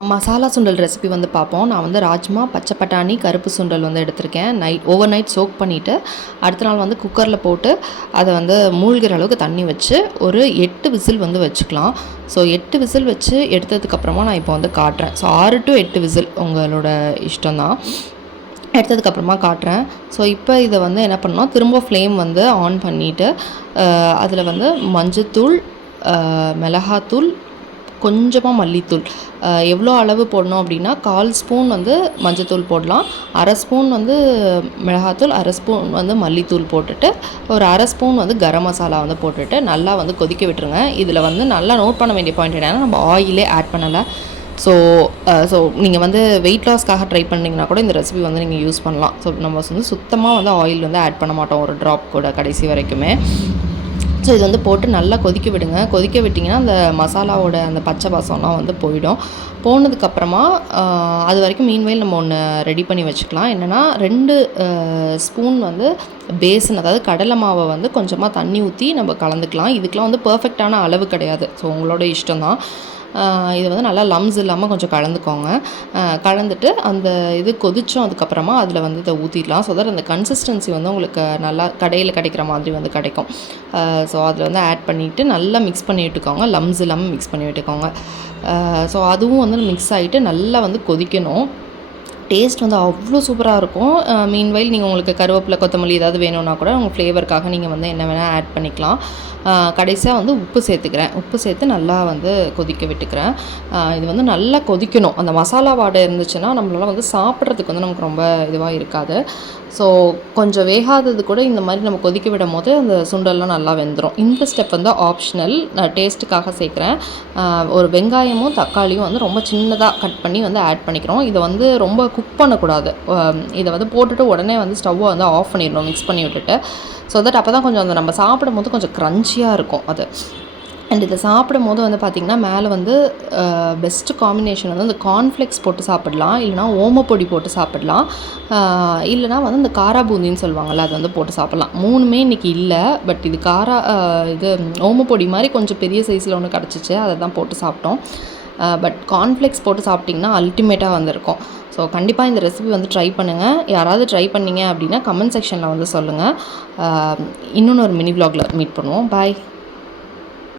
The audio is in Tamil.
மசாலா சுண்டல் ரெசிபி வந்து பார்ப்போம். நான் வந்து ராஜ்மா, பச்சை பட்டாணி, கருப்பு சுண்டல் வந்து எடுத்திருக்கேன். ஓவர் நைட் சோக் பண்ணிவிட்டு அடுத்த நாள் வந்து குக்கரில் போட்டு அதை வந்து மூழ்கிற அளவுக்கு தண்ணி வச்சு ஒரு 8 விசில் வந்து வச்சுக்கலாம். ஸோ 8 விசில் வச்சு எடுத்ததுக்கப்புறமா நான் இப்போ வந்து காட்டுறேன். ஸோ 6 to 8 விசில் உங்களோட இஷ்டம் தான். எடுத்ததுக்கப்புறமா காட்டுறேன். ஸோ இப்போ இதை வந்து என்ன பண்ணணும், திரும்ப ஃப்ளேம் வந்து ஆன் பண்ணிவிட்டு அதில் வந்து மஞ்சத்தூள், மிளகாத்தூள், கொஞ்சமாக மல்லித்தூள், எவ்வளோ அளவு போடணும் அப்படின்னா 1/4 ஸ்பூன் வந்து மஞ்சத்தூள் போடலாம், 1/2 ஸ்பூன் வந்து மிளகாத்தூள், 1/2 ஸ்பூன் வந்து மல்லித்தூள் போட்டுட்டு ஒரு 1/2 ஸ்பூன் வந்து கரம் மசாலா வந்து போட்டுட்டு நல்லா வந்து கொதிக்க விட்டுருங்க. இதில் வந்து நல்லா நோட் பண்ண வேண்டிய பாயிண்ட் என்னென்னா, நம்ம ஆயிலே ஆட் பண்ணலை. ஸோ நீங்கள் வந்து வெயிட் லாஸ்க்காக ட்ரை பண்ணிங்கன்னா கூட இந்த ரெசிபி வந்து நீங்கள் யூஸ் பண்ணலாம். ஸோ நம்ம வந்து சுத்தமாக வந்து ஆயில் வந்து ஆட் பண்ண மாட்டோம் ஒரு ட்ராப் கூட கடைசி வரைக்குமே. ஸோ இது வந்து போட்டு நல்லா கொதிக்க விடுங்க. கொதிக்க விட்டிங்கன்னா அந்த மசாலாவோட அந்த பச்சை வாசம்லாம் வந்து போயிடும். போனதுக்கப்புறமா அது வரைக்கும் மீன்வேல் நம்ம ஒன்று ரெடி பண்ணி வச்சுக்கலாம். என்னென்னா 2 ஸ்பூன் வந்து பேசன், அதாவது கடலை மாவை வந்து கொஞ்சமாக தண்ணி ஊற்றி நம்ம கலந்துக்கலாம். இதுக்கெலாம் வந்து பர்ஃபெக்டான அளவு கிடையாது. ஸோ உங்களோட இஷ்டம் தான். இதை வந்து நல்லா லம்ஸ் இல்லாமல் கொஞ்சம் கலந்துக்கோங்க. கலந்துட்டு அந்த இது கொதித்தோம் அதுக்கப்புறமா அதில் வந்து இதை ஊற்றிடலாம். ஸோ தட் அந்த கன்சிஸ்டன்சி வந்து உங்களுக்கு நல்லா கடையில் கிடைக்கிற மாதிரி வந்து கிடைக்கும். ஸோ அதில் வந்து ஆட் பண்ணிவிட்டு நல்லா மிக்ஸ் பண்ணி விட்டுக்கோங்க. லம்ஸ் இல்லாமல் மிக்ஸ் பண்ணி விட்டுக்கோங்க. ஸோ அதுவும் வந்து மிக்ஸ் ஆகிட்டு நல்லா வந்து கொதிக்கணும். டேஸ்ட் வந்து அவ்வளோ சூப்பராக இருக்கும். மீன்வைல் நீங்கள் உங்களுக்கு கருவேப்பிலை, கொத்தமல்லி ஏதாவது வேணும்னா கூட உங்கள் ஃப்ளேவருக்காக நீங்கள் வந்து என்ன வேணால் ஆட் பண்ணிக்கலாம். கடைசியாக வந்து உப்பு சேர்த்துக்கிறேன். உப்பு சேர்த்து நல்லா வந்து கொதிக்க விட்டுக்கிறேன். இது வந்து நல்லா கொதிக்கணும். அந்த மசாலா வாடை இருந்துச்சுன்னா நம்மளால் வந்து சாப்பிட்றதுக்கு வந்து நமக்கு ரொம்ப இதுவாக இருக்காது. ஸோ கொஞ்சம் வேகாதது கூட இந்த மாதிரி நம்ம கொதிக்க விடும் போது அந்த சுண்டல்லாம் நல்லா வெந்துடும். இந்த ஸ்டெப் வந்து ஆப்ஷனல், நான் டேஸ்ட்டுக்காக சேர்க்குறேன். ஒரு வெங்காயமும் தக்காளியும் வந்து ரொம்ப சின்னதாக கட் பண்ணி வந்து ஆட் பண்ணிக்கிறோம். இதை வந்து ரொம்ப குக் பண்ணக்கூடாது. இதை வந்து போட்டுட்டு உடனே வந்து ஸ்டவ்வை வந்து ஆஃப் பண்ணிடணும் மிக்ஸ் பண்ணி விட்டுட்டு. ஸோ தட் அப்போ தான் கொஞ்சம் அந்த நம்ம சாப்பிடும்போது கொஞ்சம் க்ரன்ச்சியாக இருக்கும் அது. அண்ட் இதை சாப்பிடும்போது வந்து பார்த்திங்கன்னா மேலே வந்து பெஸ்ட்டு காம்பினேஷன் வந்து அந்த கார்ன்ஃப்ளெக்ஸ் போட்டு சாப்பிடலாம், இல்லைனா ஓமப்பொடி போட்டு சாப்பிடலாம், இல்லைனா வந்து இந்த காரா பூந்தின்னு சொல்லுவாங்கள்ல அது வந்து போட்டு சாப்பிட்லாம். 3மே இன்றைக்கி இல்லை. பட் இது இது ஓமப்பொடி மாதிரி கொஞ்சம் பெரிய சைஸில் ஒன்று கிடச்சிச்சு, அதை தான் போட்டு சாப்பிட்டோம். பட் கார்ன்ஃப்ளெக்ஸ் போட்டு சாப்பிட்டிங்கன்னா அல்டிமேட்டாக வந்திருக்கும். ஸோ கண்டிப்பாக இந்த ரெசிபி வந்து ட்ரை பண்ணுங்கள். யாராவது ட்ரை பண்ணிங்க அப்படின்னா கமெண்ட் செக்ஷனில் வந்து சொல்லுங்கள். இன்னொன்று ஒரு மினி வ்ளாகில் மீட் பண்ணுவோம். பாய்.